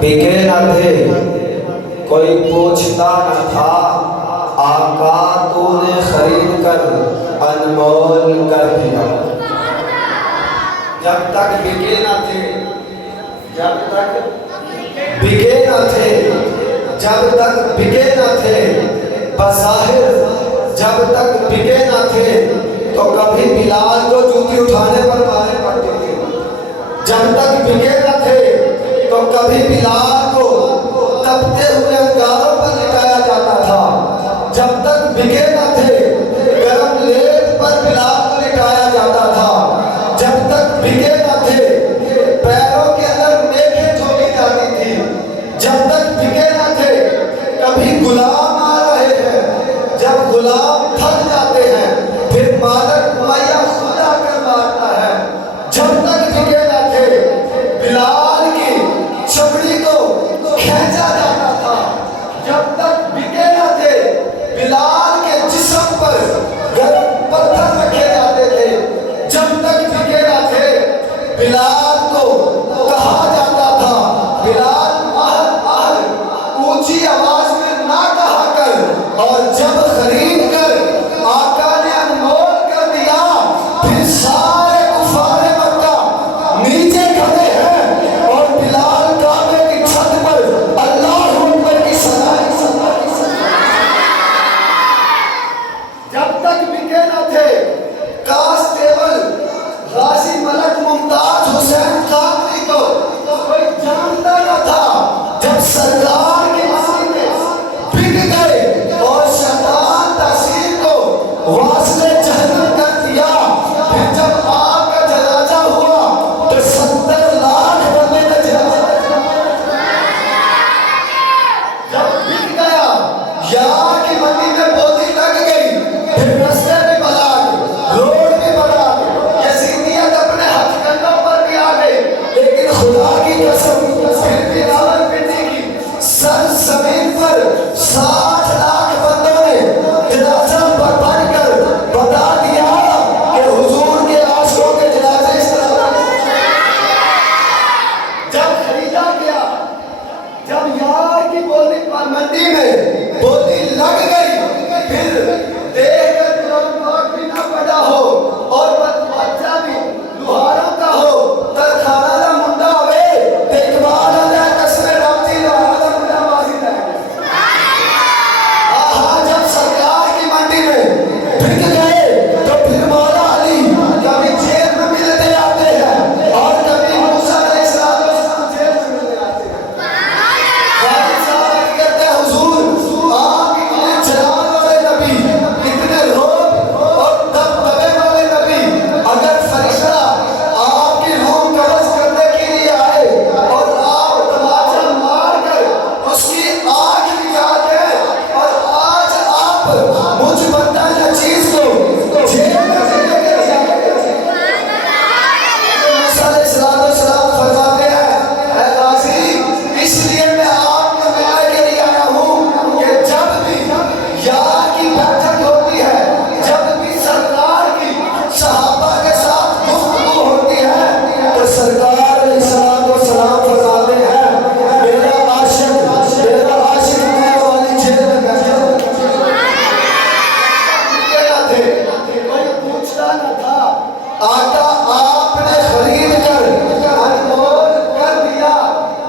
बिके न थे, कोई पूछता न था, आका तूने खरीद कर अनमोल कर दिया। जब तक बिके न थे, जब तक बिके न थे, जब तक बिके न थे, बज़ाहिर जब तक बिके न थे, तो कभी बिलाल को जूती उठाने पर मारे पड़ते थे। जब तक बिके न थे, तो कभी बिलाल को तपते हुए अंगारों पर लिटाया जाता था। जब तक बिके न थे, गरम लेप पर बिलाल को लिटाया जाता था। जब तक बिके न थे, पैरों के अंदर मेखें झोली जाती थी। जब तक बिके न थे, कभी गुलाम आ रहे हैं, जब गुलाम थक जाते हैं, फिर मालिक मैया खुद आकर मारता है। जब तक बिके न थे, बिलाल की चमड़ी को खींचा जाता था। जब तक बिके न थे, बिलाल के जिस्म पर गरम पत्थर रखे जाते थे। जब तक बिके न थे, बिलाल को कहा जाता था, बिलाल महल महल ऊंची आवाज में ना कहा कर। और जब खरीद कर आका ने अनमोल कर दिया, फिर सारे कुफारे मक्का नीचे खड़े हैं और बिलाल काबे की छत पर अल्लाह अकबर की सलाह। जब तक बिके न थे, कांस्टेबल गाजी मलक मुमताज हुसैन कादरी को कोई जानता न था। जब सरकार के मसीह में बिक गए और शैतान तासीर को वासले जहन्नम कर दिया, फिर जब आपका जनाजा हुआ तो 70 लाख बंदे ने जब बिक गया, यार की मंडी में बोली लग गई, फिर रस्ते भी बना रोड भी बना, यजीदियत अपने हथकंडों पर भी आ गई। लेकिन खुदा की कसम, फिर भी रावलपिंडी की सर जमीन पर 60 लाख बंदों ने जनाजा पर पढ़कर बता दिया कि हुजूर के आशिकों के जनाजे इस तरह। जब खरीदा गया, जब यार की बोली मंडी में बोली लग गई, फिर देखकर लोग भी ना पड़ा हो और बच्चा भी लुहारों का हो, तरखाना दा मुंडा होवे, देखभाल अल्लाह कसमे रामजी लुहारा दा मुंडा बाजी है। आहा, जब सरकार की मंडी में बिक गए, तो फिर मौला अली कभी जेल में मिलते आते हैं और कभी मूसा अलैहिस्सलाम जेल में मिलते आते हैं। वालिद साहब कहते हैं, हुजूर आप इतने जलाल वाले नबी, इतने रोब और दबदबे वाले नबी, अगर फरिश्ता आपकी रूह कब्ज़ करने के लिए आए और आप तमाचा मार कर उसकी आँख निकाल दें और आज आप मुझ बंदा नचीज़ को जेल में लेके जाएंगे। मूसा अलैहिस्सलाम फरमाते हैं, ऐ गाज़ी, इसलिए मैं आपको मिलने के लिए आया हूँ कि जब भी यार की बैठक होती है, जब भी सरकार की सहाबा के साथ गुफ्तगू होती है, तो सरकार अलैहिस्सलाम फरमाते हैं, मेरा आशिक मैं वाली जेल में बैठा हूँ। थे, कोई पूछता न था, आका आपने खरीद कर अनमोल कर दिया।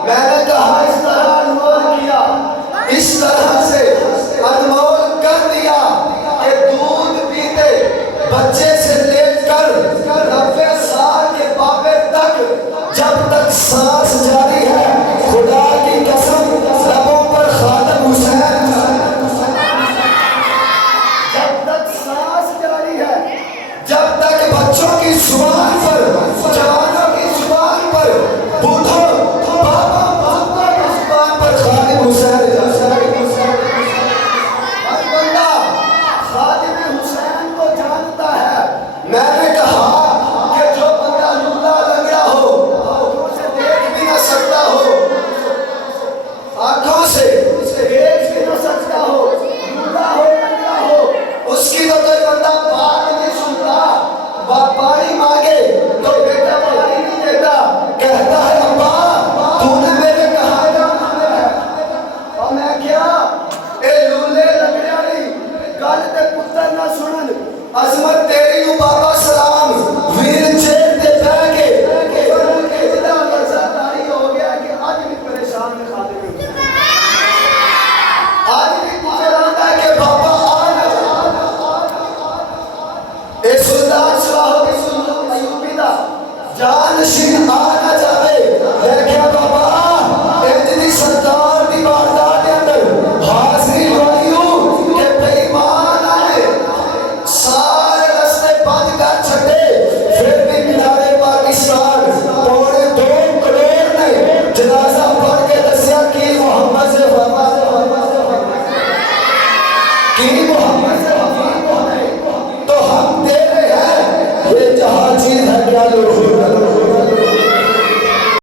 मैंने कहा इस तरह अनमोल किया, इस तरह से अनमोल कर दिया कि दूध पीते बच्चे